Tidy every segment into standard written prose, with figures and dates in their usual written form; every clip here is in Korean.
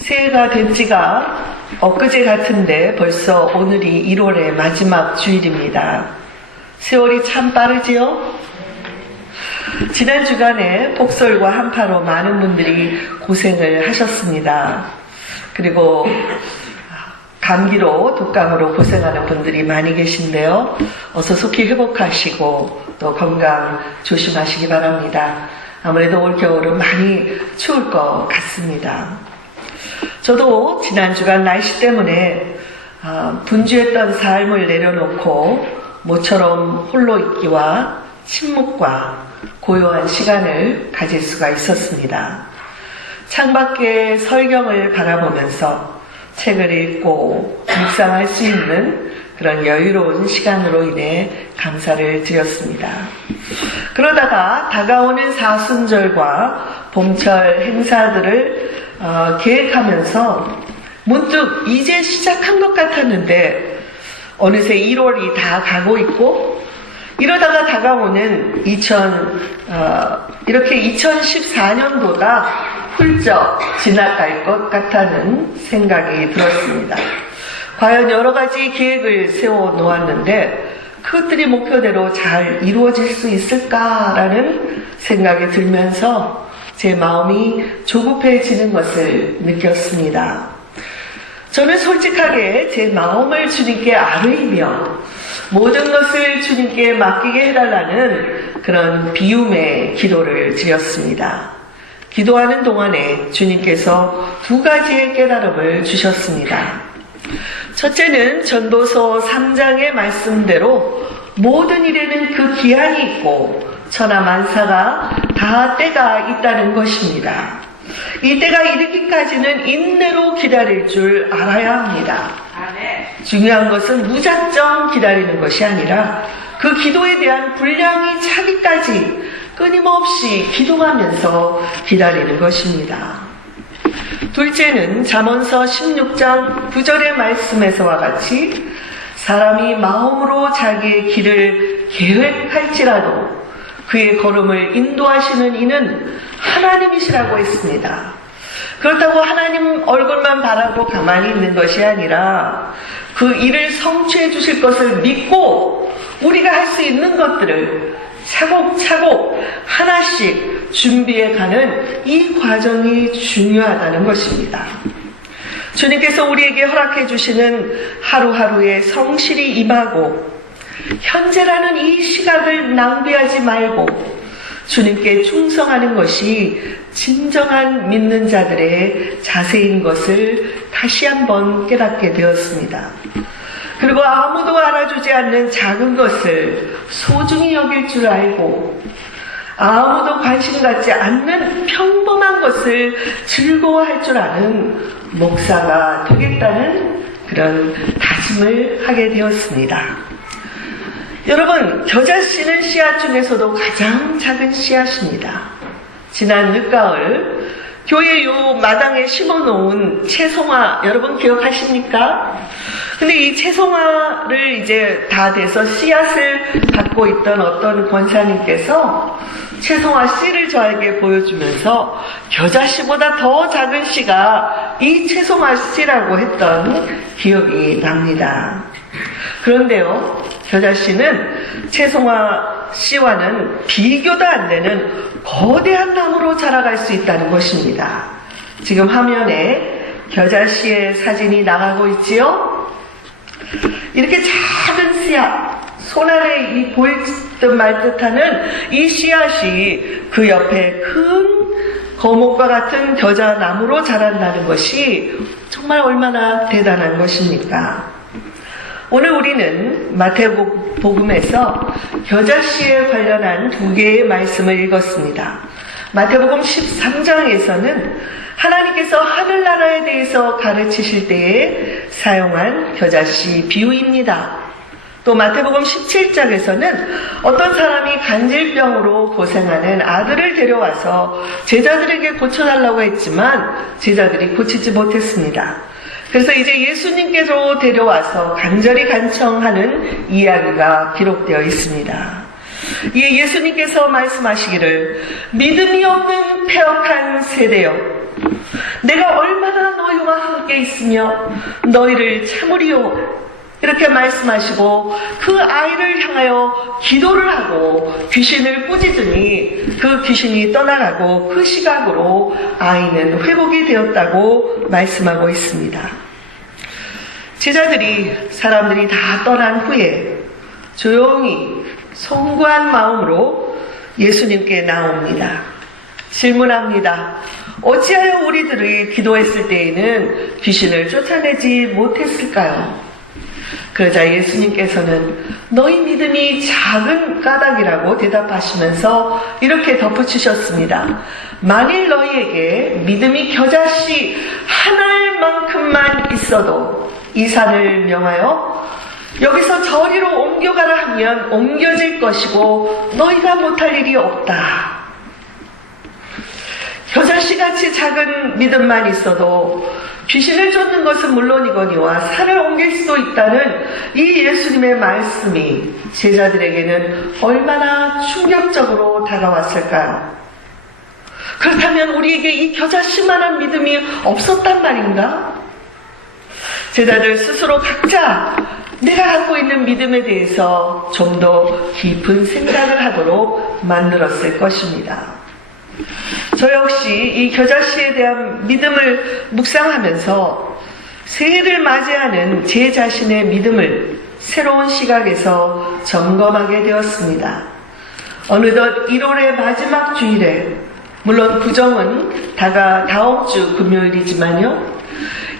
새해가 된 지가 엊그제 같은데 벌써 오늘이 1월의 마지막 주일입니다. 세월이 참 빠르지요? 지난 주간에 폭설과 한파로 많은 분들이 고생을 하셨습니다. 그리고 감기로 독감으로 고생하는 분들이 많이 계신데요. 어서 속히 회복하시고 또 건강 조심하시기 바랍니다. 아무래도 올겨울은 많이 추울 것 같습니다. 저도 지난 주간 날씨 때문에 분주했던 삶을 내려놓고 모처럼 홀로 있기와 침묵과 고요한 시간을 가질 수가 있었습니다. 창밖에 설경을 바라보면서 책을 읽고 묵상할 수 있는 그런 여유로운 시간으로 인해 감사를 드렸습니다. 그러다가 다가오는 사순절과 봄철 행사들을 계획하면서 문득 이제 시작한 것 같았는데 어느새 1월이 다 가고 있고 이러다가 다가오는 이렇게 2014년도가 훌쩍 지나갈 것 같다는 생각이 들었습니다. 과연 여러 가지 계획을 세워 놓았는데 그것들이 목표대로 잘 이루어질 수 있을까라는 생각이 들면서 제 마음이 조급해지는 것을 느꼈습니다. 저는 솔직하게 제 마음을 주님께 아뢰이며 모든 것을 주님께 맡기게 해달라는 그런 비움의 기도를 드렸습니다. 기도하는 동안에 주님께서 두 가지의 깨달음을 주셨습니다. 첫째는 전도서 3장의 말씀대로 모든 일에는 그 기한이 있고 천하만사가 다 때가 있다는 것입니다. 이 때가 이르기까지는 인내로 기다릴 줄 알아야 합니다. 중요한 것은 무작정 기다리는 것이 아니라 그 기도에 대한 분량이 차기까지 끊임없이 기도하면서 기다리는 것입니다. 둘째는 잠언서 16장 9절의 말씀에서와 같이 사람이 마음으로 자기의 길을 계획할지라도 그의 걸음을 인도하시는 이는 하나님이시라고 했습니다. 그렇다고 하나님 얼굴만 바라고 가만히 있는 것이 아니라 그 일을 성취해 주실 것을 믿고 우리가 할 수 있는 것들을 차곡차곡 하나씩 준비해 가는 이 과정이 중요하다는 것입니다. 주님께서 우리에게 허락해 주시는 하루하루에 성실히 임하고 현재라는 이 시각을 낭비하지 말고 주님께 충성하는 것이 진정한 믿는 자들의 자세인 것을 다시 한번 깨닫게 되었습니다. 그리고 아무도 알아주지 않는 작은 것을 소중히 여길 줄 알고 아무도 관심 갖지 않는 평범한 것을 즐거워할 줄 아는 목사가 되겠다는 그런 다짐을 하게 되었습니다. 여러분, 겨자씨는 씨앗 중에서도 가장 작은 씨앗입니다. 지난 늦가을 교회 요 마당에 심어놓은 채송화 여러분 기억하십니까? 근데 이 채송화를 이제 다 돼서 씨앗을 갖고 있던 어떤 권사님께서 채송화 씨를 저에게 보여주면서 겨자씨보다 더 작은 씨가 이 채송화 씨라고 했던 기억이 납니다. 그런데요, 겨자씨는 채송화 씨와는 비교도 안 되는 거대한 나무로 자라갈 수 있다는 것입니다. 지금 화면에 겨자씨의 사진이 나가고 있지요? 이렇게 작은 씨앗, 손 안에 보일 듯 말 듯하는 이 씨앗이 그 옆에 큰 거목과 같은 겨자나무로 자란다는 것이 정말 얼마나 대단한 것입니까? 오늘 우리는 마태복음에서 겨자씨에 관련한 두 개의 말씀을 읽었습니다. 마태복음 13장에서는 하나님께서 하늘나라에 대해서 가르치실 때에 사용한 겨자씨 비유입니다. 또 마태복음 17장에서는 어떤 사람이 간질병으로 고생하는 아들을 데려와서 제자들에게 고쳐달라고 했지만 제자들이 고치지 못했습니다. 그래서 이제 예수님께서 데려와서 간절히 간청하는 이야기가 기록되어 있습니다. 예수님께서 말씀하시기를 믿음이 없는 패역한 세대여 내가 얼마나 너희와 함께 있으며 너희를 참으리요. 이렇게 말씀하시고 그 아이를 향하여 기도를 하고 귀신을 꾸짖으니 그 귀신이 떠나가고 그 시각으로 아이는 회복이 되었다고 말씀하고 있습니다. 제자들이 사람들이 다 떠난 후에 조용히 송구한 마음으로 예수님께 나옵니다. 질문합니다. 어찌하여 우리들이 기도했을 때에는 귀신을 쫓아내지 못했을까요? 그러자 예수님께서는 너희 믿음이 작은 까닭이라고 대답하시면서 이렇게 덧붙이셨습니다. 만일 너희에게 믿음이 겨자씨 한 알만큼만 있어도 이 산을 명하여 여기서 저리로 옮겨가라 하면 옮겨질 것이고 너희가 못할 일이 없다. 겨자씨같이 작은 믿음만 있어도 귀신을 쫓는 것은 물론이거니와 산을 옮길 수도 있다는 이 예수님의 말씀이 제자들에게는 얼마나 충격적으로 다가왔을까요? 그렇다면 우리에게 이 겨자씨만한 믿음이 없었단 말인가? 제자들 스스로 각자 내가 갖고 있는 믿음에 대해서 좀 더 깊은 생각을 하도록 만들었을 것입니다. 저 역시 이 겨자씨에 대한 믿음을 묵상하면서 새해를 맞이하는 제 자신의 믿음을 새로운 시각에서 점검하게 되었습니다. 어느덧 1월의 마지막 주일에, 물론 구정은 다음 주 금요일이지만요,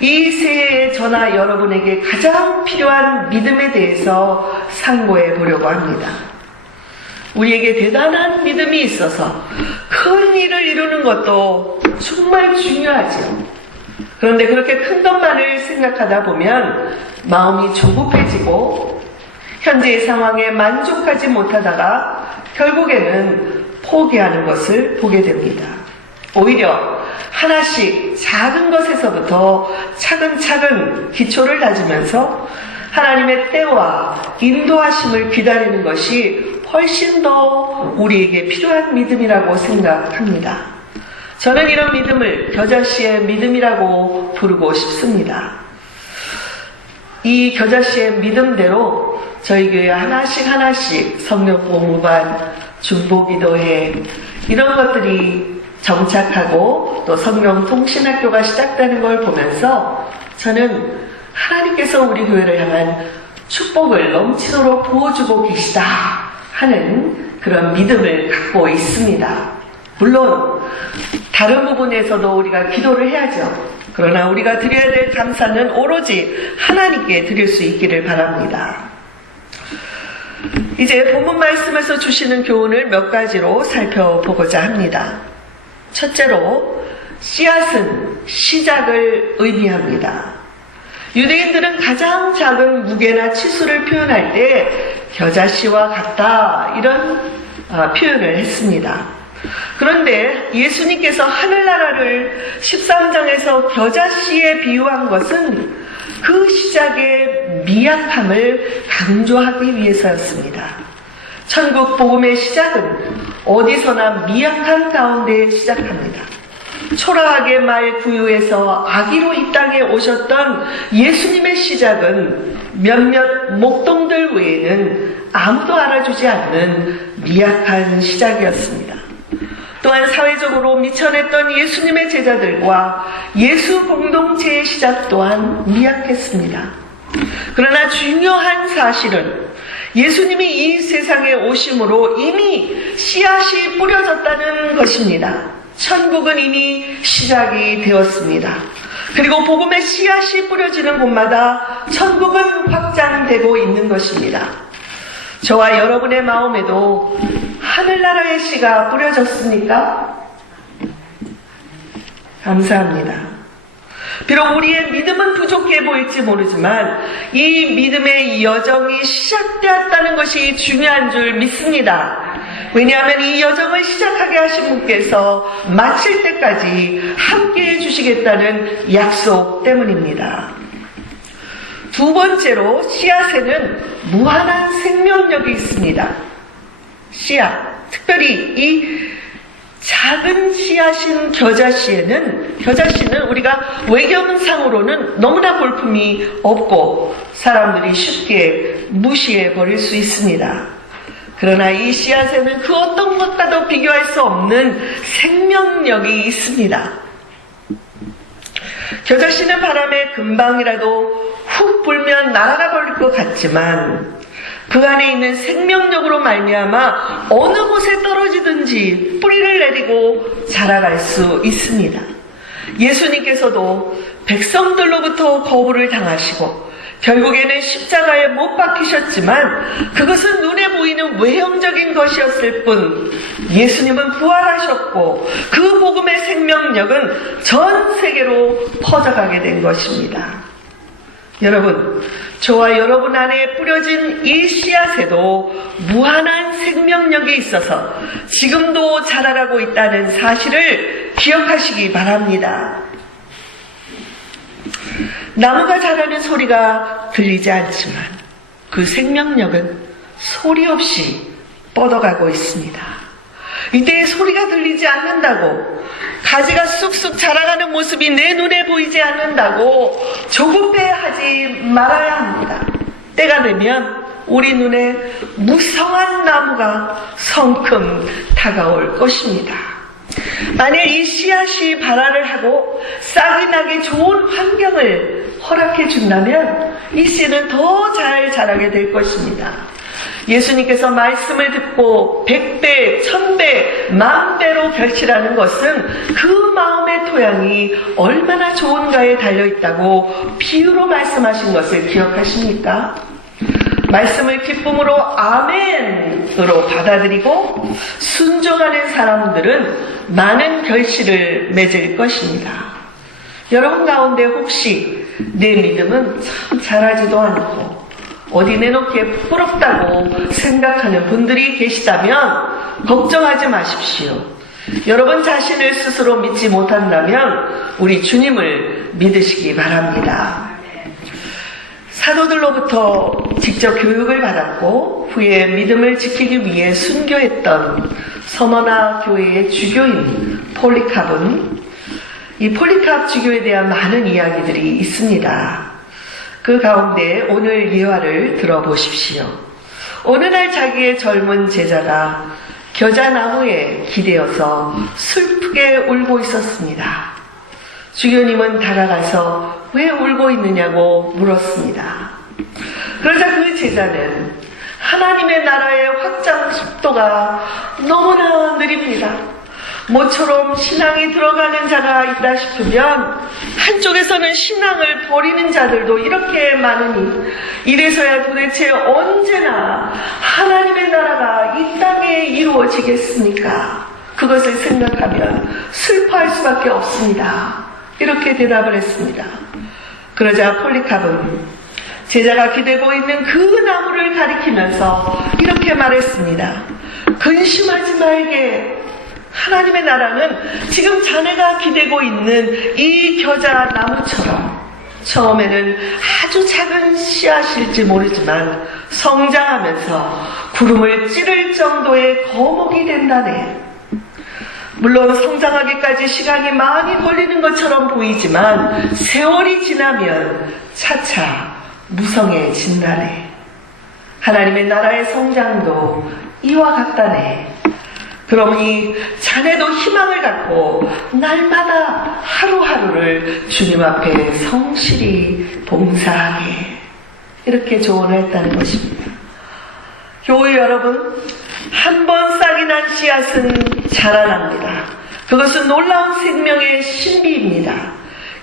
이 새해에 저나 여러분에게 가장 필요한 믿음에 대해서 상고해 보려고 합니다. 우리에게 대단한 믿음이 있어서 큰 일을 이루는 것도 정말 중요하죠. 그런데 그렇게 큰 것만을 생각하다 보면 마음이 조급해지고 현재의 상황에 만족하지 못하다가 결국에는 포기하는 것을 보게 됩니다. 오히려 하나씩 작은 것에서부터 차근차근 기초를 다지면서 하나님의 때와 인도하심을 기다리는 것이 훨씬 더 우리에게 필요한 믿음이라고 생각합니다. 저는 이런 믿음을 겨자씨의 믿음이라고 부르고 싶습니다. 이 겨자씨의 믿음대로 저희 교회 하나씩 성경 공부반, 중보기도회 이런 것들이 정착하고 또 성경 통신학교가 시작되는 걸 보면서 저는 하나님께서 우리 교회를 향한 축복을 넘치도록 부어주고 계시다 하는 그런 믿음을 갖고 있습니다. 물론 다른 부분에서도 우리가 기도를 해야죠. 그러나 우리가 드려야 될 감사는 오로지 하나님께 드릴 수 있기를 바랍니다. 이제 본문 말씀에서 주시는 교훈을 몇 가지로 살펴보고자 합니다. 첫째로, 씨앗은 시작을 의미합니다. 유대인들은 가장 작은 무게나 치수를 표현할 때 겨자씨와 같다 이런 표현을 했습니다. 그런데 예수님께서 하늘나라를 13장에서 겨자씨에 비유한 것은 그 시작의 미약함을 강조하기 위해서였습니다. 천국 복음의 시작은 어디서나 미약한 가운데 시작합니다. 초라하게 말 구유에서 아기로 이 땅에 오셨던 예수님의 시작은 몇몇 목동들 외에는 아무도 알아주지 않는 미약한 시작이었습니다. 또한 사회적으로 미천했던 예수님의 제자들과 예수 공동체의 시작 또한 미약했습니다. 그러나 중요한 사실은 예수님이 이 세상에 오심으로 이미 씨앗이 뿌려졌다는 것입니다. 천국은 이미 시작이 되었습니다. 그리고 복음의 씨앗이 뿌려지는 곳마다 천국은 확장되고 있는 것입니다. 저와 여러분의 마음에도 하늘나라의 씨가 뿌려졌습니까? 감사합니다. 비록 우리의 믿음은 부족해 보일지 모르지만 이 믿음의 여정이 시작되었다는 것이 중요한 줄 믿습니다. 왜냐하면 이 여정을 시작하게 하신 분께서 마칠 때까지 함께해 주시겠다는 약속 때문입니다. 두 번째로, 씨앗에는 무한한 생명력이 있습니다. 씨앗, 특별히 이 작은 씨앗인 겨자씨는 우리가 외경상으로는 너무나 볼품이 없고 사람들이 쉽게 무시해 버릴 수 있습니다. 그러나 이 씨앗에는 그 어떤 것과도 비교할 수 없는 생명력이 있습니다. 겨자씨는 바람에 금방이라도 훅 불면 날아가 버릴 것 같지만 그 안에 있는 생명력으로 말미암아 어느 곳에 떨어지든지 뿌리를 내리고 자라갈 수 있습니다. 예수님께서도 백성들로부터 거부를 당하시고 결국에는 십자가에 못 박히셨지만 그것은 눈에 보이는 외형적인 것이었을 뿐 예수님은 부활하셨고 그 복음의 생명력은 전 세계로 퍼져가게 된 것입니다. 여러분, 저와 여러분 안에 뿌려진 이 씨앗에도 무한한 생명력이 있어서 지금도 자라가고 있다는 사실을 기억하시기 바랍니다. 나무가 자라는 소리가 들리지 않지만 그 생명력은 소리 없이 뻗어가고 있습니다. 이때 소리가 들리지 않는다고, 가지가 쑥쑥 자라가는 모습이 내 눈에 보이지 않는다고 조급해하지 말아야 합니다. 때가 되면 우리 눈에 무성한 나무가 성큼 다가올 것입니다. 만약 이 씨앗이 발화를 하고 싹이 나기 좋은 환경을 허락해 준다면 이 씨는 더 잘 자라게 될 것입니다. 예수님께서 말씀을 듣고 100배, 1000배, 10,000배로 결실하는 것은 그 마음의 토양이 얼마나 좋은가에 달려있다고 비유로 말씀하신 것을 기억하십니까? 말씀을 기쁨으로 아멘으로 받아들이고 순종하는 사람들은 많은 결실을 맺을 것입니다. 여러분 가운데 혹시 내 믿음은 참 잘하지도 않고 어디 내놓기에 부끄럽다고 생각하는 분들이 계시다면 걱정하지 마십시오. 여러분 자신을 스스로 믿지 못한다면 우리 주님을 믿으시기 바랍니다. 사도들로부터 직접 교육을 받았고 후에 믿음을 지키기 위해 순교했던 서머나 교회의 주교인 폴리캅은 이 폴리캅 주교에 대한 많은 이야기들이 있습니다. 그 가운데 오늘 예화를 들어보십시오. 어느 날 자기의 젊은 제자가 겨자나무에 기대어서 슬프게 울고 있었습니다. 주교님은 다가가서 왜 울고 있느냐고 물었습니다. 그러자 그 제자는 하나님의 나라의 확장 속도가 너무나 느립니다. 모처럼 신앙이 들어가는 자가 있다 싶으면 한쪽에서는 신앙을 버리는 자들도 이렇게 많으니 이래서야 도대체 언제나 하나님의 나라가 이 땅에 이루어지겠습니까? 그것을 생각하면 슬퍼할 수밖에 없습니다. 이렇게 대답을 했습니다. 그러자 폴리캅은 제자가 기대고 있는 그 나무를 가리키면서 이렇게 말했습니다. 근심하지 말게. 하나님의 나라는 지금 자네가 기대고 있는 이 겨자나무처럼 처음에는 아주 작은 씨앗일지 모르지만 성장하면서 구름을 찌를 정도의 거목이 된다네. 물론 성장하기까지 시간이 많이 걸리는 것처럼 보이지만 세월이 지나면 차차 무성해진다네. 하나님의 나라의 성장도 이와 같다네. 그러니 자네도 희망을 갖고 날마다 하루하루를 주님 앞에 성실히 봉사하게, 이렇게 조언을 했다는 것입니다. 교회 여러분, 한 번 싹이 난 씨앗은 자라납니다. 그것은 놀라운 생명의 신비입니다.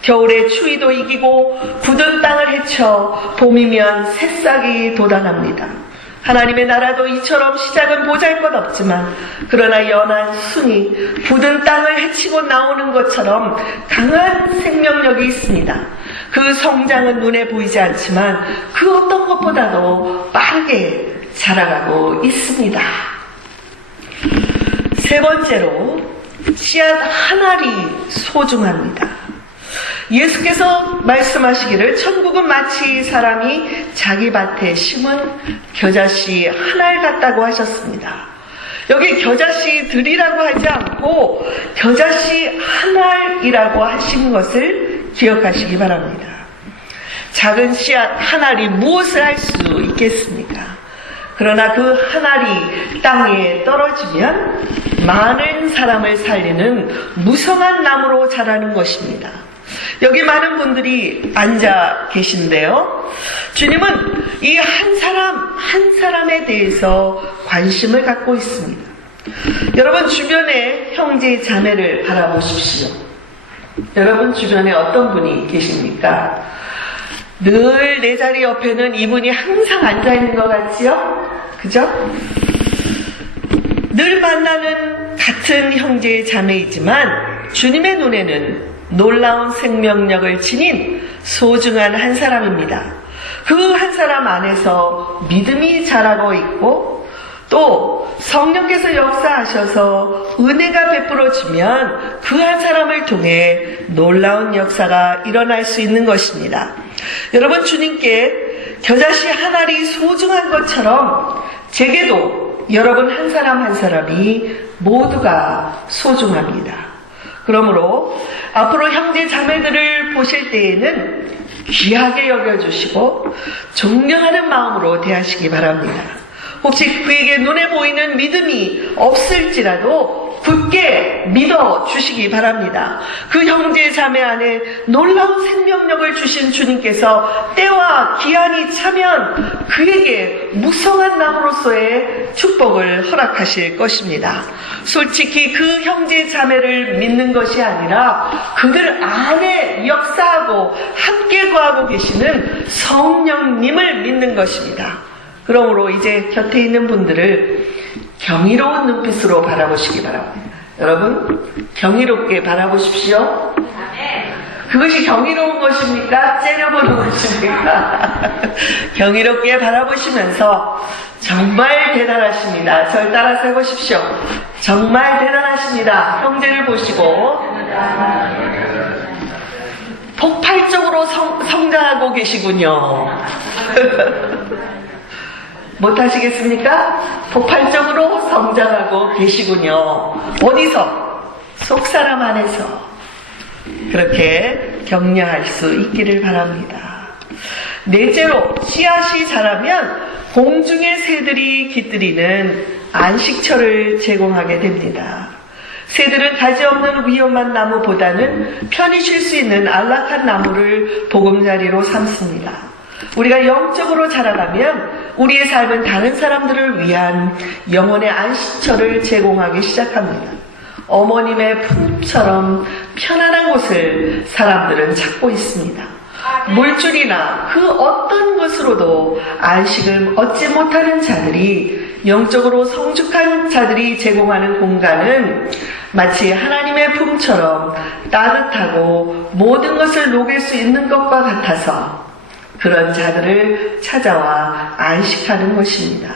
겨울에 추위도 이기고 굳은 땅을 헤쳐 봄이면 새싹이 돋아납니다. 하나님의 나라도 이처럼 시작은 보잘것없지만 그러나 연한 순이 굳은 땅을 헤치고 나오는 것처럼 강한 생명력이 있습니다. 그 성장은 눈에 보이지 않지만 그 어떤 것보다도 빠르게 자라가고 있습니다. 세 번째로, 씨앗 한 알이 소중합니다. 예수께서 말씀하시기를 천국은 마치 사람이 자기 밭에 심은 겨자씨 한 알 같다고 하셨습니다. 여기 겨자씨들이라고 하지 않고 겨자씨 한 알이라고 하신 것을 기억하시기 바랍니다. 작은 씨앗 한 알이 무엇을 할 수 있겠습니까? 그러나 그 한 알이 땅에 떨어지면 많은 사람을 살리는 무성한 나무로 자라는 것입니다. 여기 많은 분들이 앉아 계신데요. 주님은 이 한 사람 한 사람에 대해서 관심을 갖고 있습니다. 여러분 주변에 형제 자매를 바라보십시오. 여러분 주변에 어떤 분이 계십니까? 늘 내 자리 옆에는 이분이 항상 앉아 있는 것 같지요? 그죠? 늘 만나는 같은 형제 자매이지만 주님의 눈에는 놀라운 생명력을 지닌 소중한 한 사람입니다. 그 한 사람 안에서 믿음이 자라고 있고 또 성령께서 역사하셔서 은혜가 베풀어지면 그 한 사람을 통해 놀라운 역사가 일어날 수 있는 것입니다. 여러분 주님께 겨자씨 한 알이 소중한 것처럼 제게도 여러분 한 사람 한 사람이 모두가 소중합니다. 그러므로 앞으로 형제 자매들을 보실 때에는 귀하게 여겨주시고 존경하는 마음으로 대하시기 바랍니다. 혹시 그에게 눈에 보이는 믿음이 없을지라도 굳게 믿어주시기 바랍니다. 그 형제 자매 안에 놀라운 생명력을 주신 주님께서 때와 기한이 차면 그에게 무성한 나무로서의 축복을 허락하실 것입니다. 솔직히 그 형제 자매를 믿는 것이 아니라 그들 안에 역사하고 함께 거하고 계시는 성령님을 믿는 것입니다. 그러므로 이제 곁에 있는 분들을 경이로운 눈빛으로 바라보시기 바랍니다. 여러분, 경이롭게 바라보십시오. 그것이 경이로운 것입니까? 째려보는 것입니까? 경이롭게 바라보시면서 정말 대단하십니다. 절 따라서 해보십시오. 정말 대단하십니다. 형제를 보시고 폭발적으로 성장하고 계시군요. 못하시겠습니까? 폭발적으로 성장하고 계시군요. 어디서? 속사람 안에서 그렇게 격려할 수 있기를 바랍니다. 넷째로 씨앗이 자라면 공중의 새들이 깃들이는 안식처를 제공하게 됩니다. 새들은 가지 없는 위험한 나무보다는 편히 쉴 수 있는 안락한 나무를 보금자리로 삼습니다. 우리가 영적으로 자라가면 우리의 삶은 다른 사람들을 위한 영혼의 안식처를 제공하기 시작합니다. 어머님의 품처럼 편안한 곳을 사람들은 찾고 있습니다. 물줄이나 그 어떤 것으로도 안식을 얻지 못하는 자들이 영적으로 성숙한 자들이 제공하는 공간은 마치 하나님의 품처럼 따뜻하고 모든 것을 녹일 수 있는 것과 같아서 그런 자들을 찾아와 안식하는 것입니다.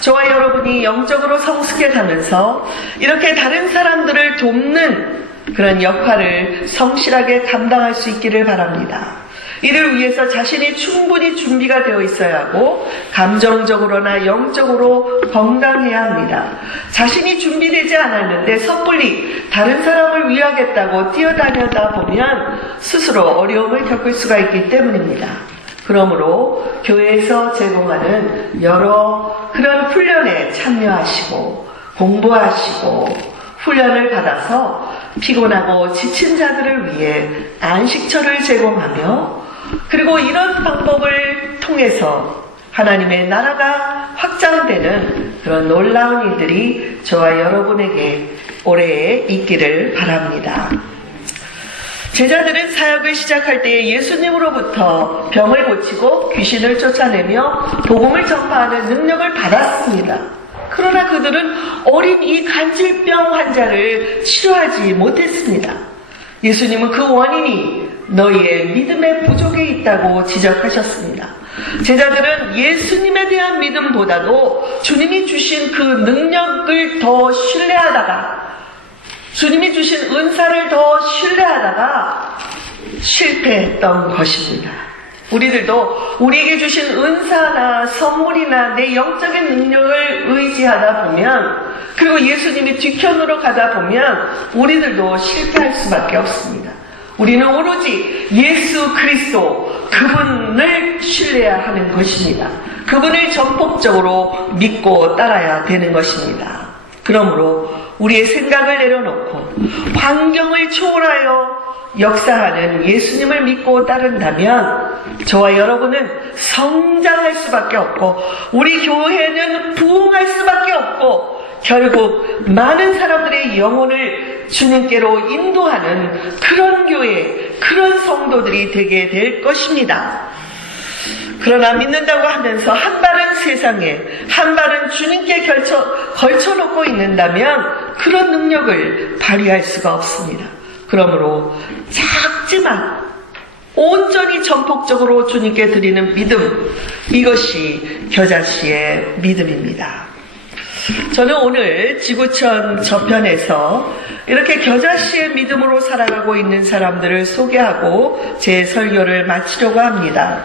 저와 여러분이 영적으로 성숙해 가면서 이렇게 다른 사람들을 돕는 그런 역할을 성실하게 감당할 수 있기를 바랍니다. 이를 위해서 자신이 충분히 준비가 되어 있어야 하고 감정적으로나 영적으로 건강해야 합니다. 자신이 준비되지 않았는데 섣불리 다른 사람을 위하겠다고 뛰어다니다 보면 스스로 어려움을 겪을 수가 있기 때문입니다. 그러므로 교회에서 제공하는 여러 그런 훈련에 참여하시고 공부하시고 훈련을 받아서 피곤하고 지친 자들을 위해 안식처를 제공하며 그리고 이런 방법을 통해서 하나님의 나라가 확장되는 그런 놀라운 일들이 저와 여러분에게 올해 있기를 바랍니다. 제자들은 사역을 시작할 때 예수님으로부터 병을 고치고 귀신을 쫓아내며 복음을 전파하는 능력을 받았습니다. 그러나 그들은 어린 이 간질병 환자를 치료하지 못했습니다. 예수님은 그 원인이 너희의 믿음의 부족에 있다고 지적하셨습니다. 제자들은 예수님에 대한 믿음보다도 주님이 주신 그 능력을 더 신뢰하다가 주님이 주신 은사를 더 신뢰하다가 실패했던 것입니다. 우리들도 우리에게 주신 은사나 선물이나 내 영적인 능력을 의지하다 보면, 그리고 예수님이 뒤편으로 가다 보면 우리들도 실패할 수밖에 없습니다. 우리는 오로지 예수 그리스도, 그분을 신뢰해야 하는 것입니다. 그분을 전폭적으로 믿고 따라야 되는 것입니다. 그러므로 우리의 생각을 내려놓고 환경을 초월하여 역사하는 예수님을 믿고 따른다면 저와 여러분은 성장할 수밖에 없고, 우리 교회는 부흥할 수밖에 없고, 결국 많은 사람들의 영혼을 주님께로 인도하는 그런 교회, 그런 성도들이 되게 될 것입니다. 그러나 믿는다고 하면서 한 발은 세상에, 한 발은 주님께 걸쳐놓고 있는다면 그런 능력을 발휘할 수가 없습니다. 그러므로 작지만 온전히 전폭적으로 주님께 드리는 믿음, 이것이 겨자씨의 믿음입니다. 저는 오늘 지구촌 저편에서 이렇게 겨자씨의 믿음으로 살아가고 있는 사람들을 소개하고 제 설교를 마치려고 합니다.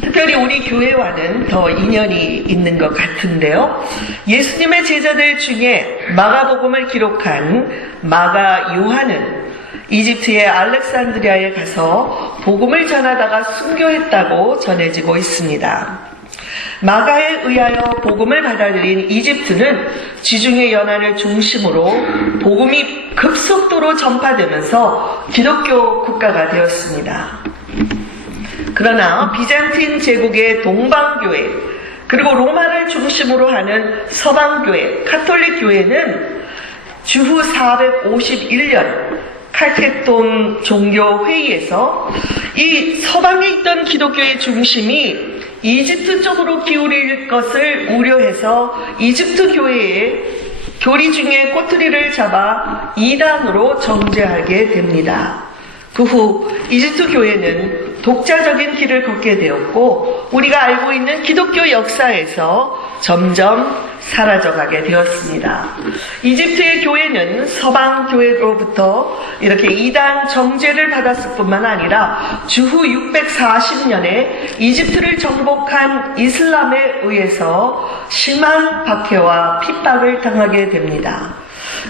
특별히 우리 교회와는 더 인연이 있는 것 같은데요. 예수님의 제자들 중에 마가복음을 기록한 마가 요한은 이집트의 알렉산드리아에 가서 복음을 전하다가 순교했다고 전해지고 있습니다. 마가에 의하여 복음을 받아들인 이집트는 지중해 연안을 중심으로 복음이 급속도로 전파되면서 기독교 국가가 되었습니다. 그러나 비잔틴 제국의 동방교회, 그리고 로마를 중심으로 하는 서방교회, 가톨릭 교회는 주후 451년 칼케돈 종교회의에서 이 서방에 있던 기독교의 중심이 이집트 쪽으로 기울일 것을 우려해서 이집트 교회의 교리 중에 꼬투리를 잡아 이단으로 정죄하게 됩니다. 그 후 이집트 교회는 독자적인 길을 걷게 되었고, 우리가 알고 있는 기독교 역사에서 점점 사라져가게 되었습니다. 이집트의 교회는 서방 교회로부터 이렇게 이단 정죄를 받았을 뿐만 아니라 주후 640년에 이집트를 정복한 이슬람에 의해서 심한 박해와 핍박을 당하게 됩니다.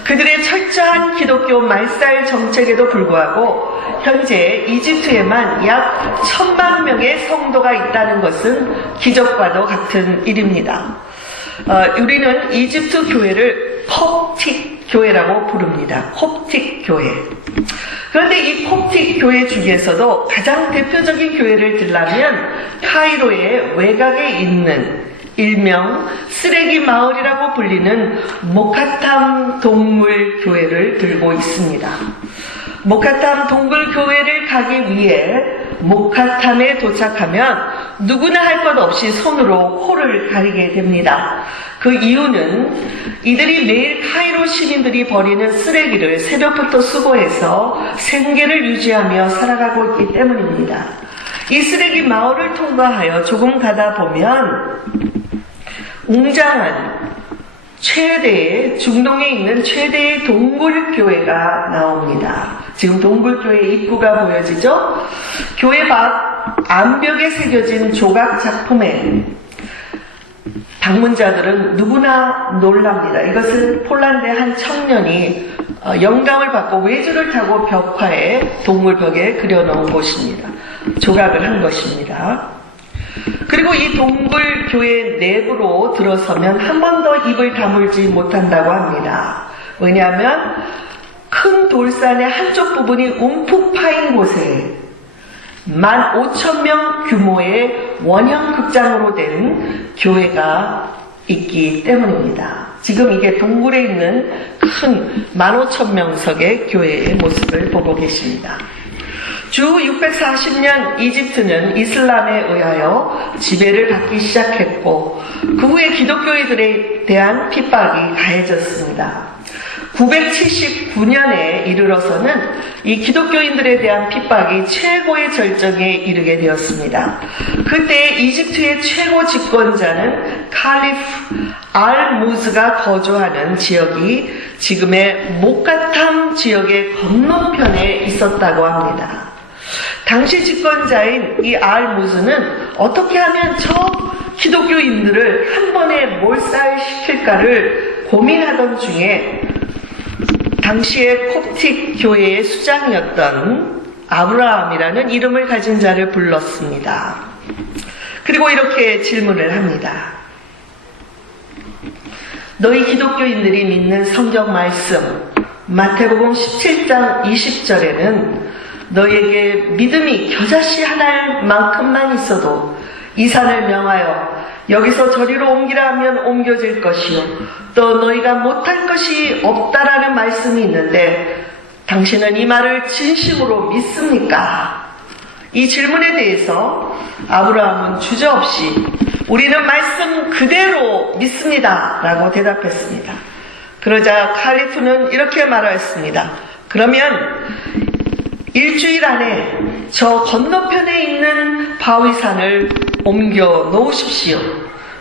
그들의 철저한 기독교 말살 정책에도 불구하고 현재 이집트에만 약 1000만 명의 성도가 있다는 것은 기적과도 같은 일입니다. 우리는 이집트 교회를 콥틱 교회라고 부릅니다. 콥틱 교회. 그런데 이 콥틱 교회 중에서도 가장 대표적인 교회를 들라면 카이로의 외곽에 있는 일명 쓰레기 마을이라고 불리는 모카탐 동물 교회를 들고 있습니다. 모카탐 동굴 교회를 가기 위해 모카탐에 도착하면 누구나 할 것 없이 손으로 코를 가리게 됩니다. 그 이유는 이들이 매일 카이로 시민들이 버리는 쓰레기를 새벽부터 수거해서 생계를 유지하며 살아가고 있기 때문입니다. 이 쓰레기 마을을 통과하여 조금 가다 보면 웅장한 중동에 있는 최대의 동굴교회가 나옵니다. 지금 동굴교회 입구가 보여지죠? 교회 밖 암벽에 새겨진 조각 작품에 방문자들은 누구나 놀랍니다. 이것은 폴란드의 한 청년이 영감을 받고 외주를 타고 벽화에 동굴벽에 그려놓은 곳입니다. 조각을 한 것입니다. 그리고 이 동굴교회 내부로 들어서면 한 번 더 입을 다물지 못한다고 합니다. 왜냐하면 큰 돌산의 한쪽 부분이 움푹 파인 곳에 15,000명 규모의 원형 극장으로 된 교회가 있기 때문입니다. 지금 이게 동굴에 있는 큰 15,000명석의 교회의 모습을 보고 계십니다. 주 640년 이집트는 이슬람에 의하여 지배를 받기 시작했고, 그 후에 기독교인들에 대한 핍박이 가해졌습니다. 979년에 이르러서는 이 기독교인들에 대한 핍박이 최고의 절정에 이르게 되었습니다. 그때 이집트의 최고 집권자는 칼리프 알무즈가 거주하는 지역이 지금의 모카탐 지역의 건너편에 있었다고 합니다. 당시 집권자인 이 알무즈는 어떻게 하면 저 기독교인들을 한 번에 몰살시킬까를 고민하던 중에 당시의 콥틱 교회의 수장이었던 아브라함이라는 이름을 가진 자를 불렀습니다. 그리고 이렇게 질문을 합니다. 너희 기독교인들이 믿는 성경 말씀 마태복음 17장 20절에는 너희에게 믿음이 겨자씨 하나만큼만 있어도 이 산을 명하여 여기서 저리로 옮기라 하면 옮겨질 것이요 또 너희가 못할 것이 없다라는 말씀이 있는데 당신은 이 말을 진심으로 믿습니까? 이 질문에 대해서 아브라함은 주저없이 우리는 말씀 그대로 믿습니다 라고 대답했습니다. 그러자 칼리프는 이렇게 말하였습니다. 그러면 일주일 안에 저 건너편에 있는 바위산을 옮겨 놓으십시오.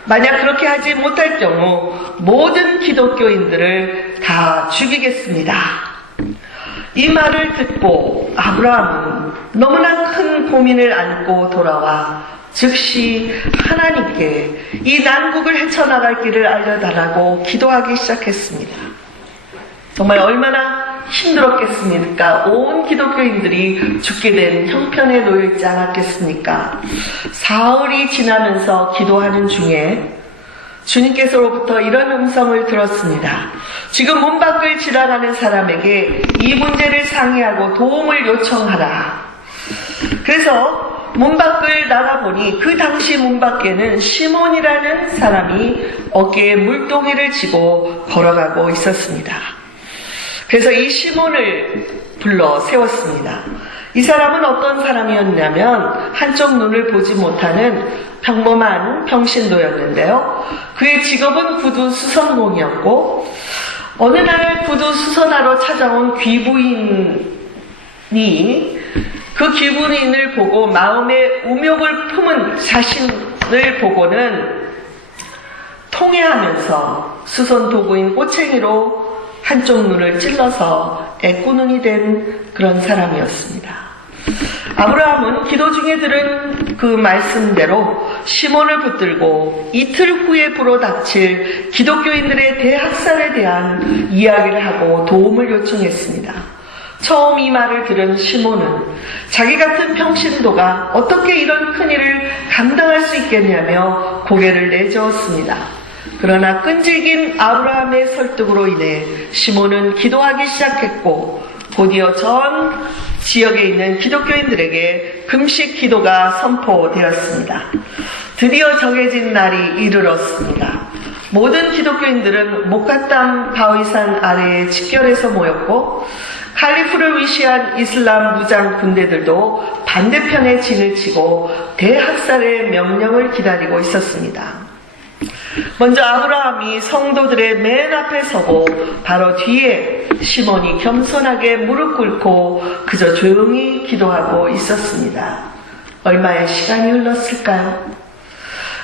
만약 그렇게 하지 못할 경우 모든 기독교인들을 다 죽이겠습니다. 이 말을 듣고 아브라함은 너무나 큰 고민을 안고 돌아와 즉시 하나님께 이 난국을 헤쳐나갈 길을 알려달라고 기도하기 시작했습니다. 정말 얼마나 힘들었겠습니까? 온 기독교인들이 죽게 된 형편에 놓여있지 않았겠습니까? 사흘이 지나면서 기도하는 중에 주님께서로부터 이런 음성을 들었습니다. 지금 문 밖을 지나가는 사람에게 이 문제를 상의하고 도움을 요청하라. 그래서 문 밖을 나가보니 그 당시 문 밖에는 시몬이라는 사람이 어깨에 물동이를 지고 걸어가고 있었습니다. 그래서 이 시몬을 불러 세웠습니다. 이 사람은 어떤 사람이었냐면 한쪽 눈을 보지 못하는 평범한 평신도였는데요. 그의 직업은 구두 수선공이었고 어느 날 구두 수선하러 찾아온 귀부인이 그 귀부인을 보고 마음에 우욕을 품은 자신을 보고는 통해하면서 수선 도구인 꼬챙이로 한쪽 눈을 찔러서 애꾸눈이 된 그런 사람이었습니다. 아브라함은 기도 중에 들은 그 말씀대로 시몬을 붙들고 이틀 후에 불어닥칠 기독교인들의 대학살에 대한 이야기를 하고 도움을 요청했습니다. 처음 이 말을 들은 시몬은 자기 같은 평신도가 어떻게 이런 큰일을 감당할 수 있겠냐며 고개를 내저었습니다. 그러나 끈질긴 아브라함의 설득으로 인해 시몬은 기도하기 시작했고 곧이어 전 지역에 있는 기독교인들에게 금식 기도가 선포되었습니다. 드디어 정해진 날이 이르렀습니다. 모든 기독교인들은 목갓담 바위산 아래에 직결해서 모였고 칼리프를 위시한 이슬람 무장 군대들도 반대편에 진을 치고 대학살의 명령을 기다리고 있었습니다. 먼저 아브라함이 성도들의 맨 앞에 서고 바로 뒤에 시몬이 겸손하게 무릎 꿇고 그저 조용히 기도하고 있었습니다. 얼마의 시간이 흘렀을까요?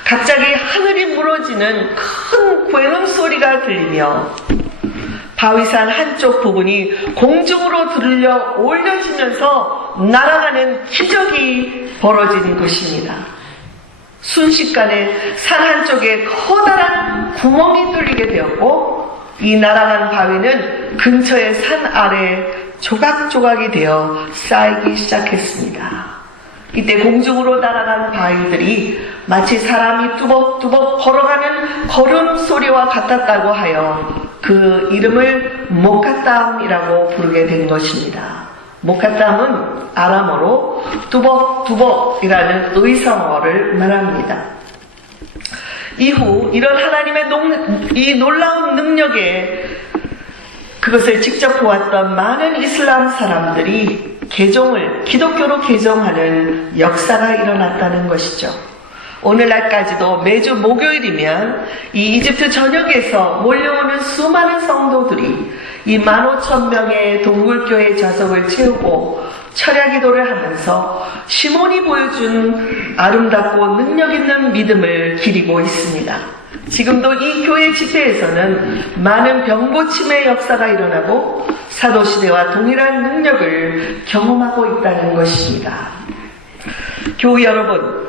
갑자기 하늘이 무너지는 큰 굉음 소리가 들리며 바위산 한쪽 부분이 공중으로 들려 올려지면서 날아가는 기적이 벌어진 것입니다. 순식간에 산 한쪽에 커다란 구멍이 뚫리게 되었고 이 날아간 바위는 근처의 산 아래에 조각조각이 되어 쌓이기 시작했습니다. 이때 공중으로 날아간 바위들이 마치 사람이 뚜벅뚜벅 걸어가는 걸음소리와 같았다고 하여 그 이름을 목갓담이라고 부르게 된 것입니다. 목갓담은 아람어로 뚜벅뚜벅이라는 의성어를 말합니다. 이후 이런 하나님의 이 놀라운 능력에 그것을 직접 보았던 많은 이슬람 사람들이 기독교로 개종하는 역사가 일어났다는 것이죠. 오늘날까지도 매주 목요일이면 이 이집트 전역에서 몰려오는 수많은 성도들이 이 15,000명의 동굴교회 좌석을 채우고 철야 기도를 하면서 시몬이 보여준 아름답고 능력 있는 믿음을 기리고 있습니다. 지금도 이 교회 집회에서는 많은 병고침의 역사가 일어나고 사도시대와 동일한 능력을 경험하고 있다는 것입니다. 교회 여러분,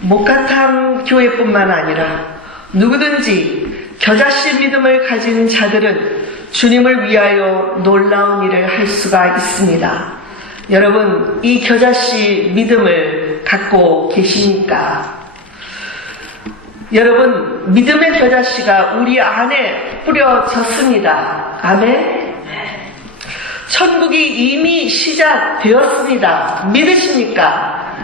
목가탐 교회뿐만 아니라 누구든지 겨자씨 믿음을 가진 자들은 주님을 위하여 놀라운 일을 할 수가 있습니다. 여러분, 이 겨자씨 믿음을 갖고 계십니까? 여러분, 믿음의 겨자씨가 우리 안에 뿌려졌습니다. 아멘? 천국이 이미 시작되었습니다. 믿으십니까?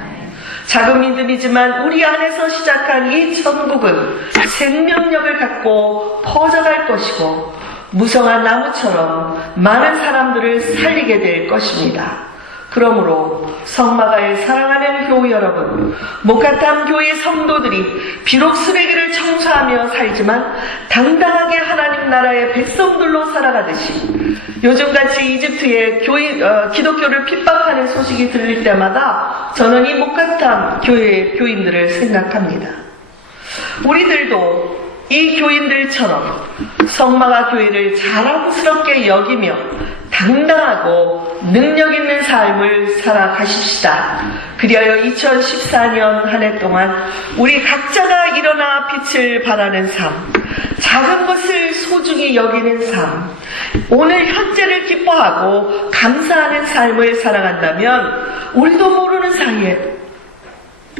작은 믿음이지만 우리 안에서 시작한 이 천국은 생명력을 갖고 퍼져갈 것이고 무성한 나무처럼 많은 사람들을 살리게 될 것입니다. 그러므로 성마가의 사랑하는 교우 여러분, 목가탐 교회 성도들이 비록 쓰레기를 청소하며 살지만 당당하게 하나님 나라의 백성들로 살아가듯이 요즘같이 이집트의 기독교를 핍박하는 소식이 들릴 때마다 저는 이 목가탐 교회의 교인들을 생각합니다. 우리들도 이 교인들처럼 성마가 교회를 자랑스럽게 여기며 당당하고 능력 있는 삶을 살아가십시다. 그리하여 2014년 한 해 동안 우리 각자가 일어나 빛을 발하는 삶, 작은 것을 소중히 여기는 삶, 오늘 현재를 기뻐하고 감사하는 삶을 살아간다면 우리도 모르는 사이에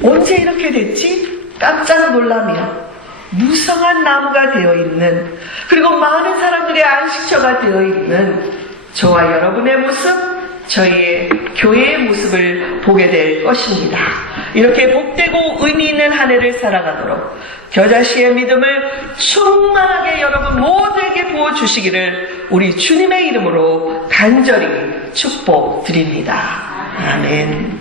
언제 이렇게 됐지? 깜짝 놀라며 무성한 나무가 되어 있는, 그리고 많은 사람들의 안식처가 되어 있는 저와 여러분의 모습, 저희의 교회의 모습을 보게 될 것입니다. 이렇게 복되고 의미 있는 한 해를 살아가도록 겨자씨의 믿음을 충만하게 여러분 모두에게 부어주시기를 우리 주님의 이름으로 간절히 축복드립니다. 아멘.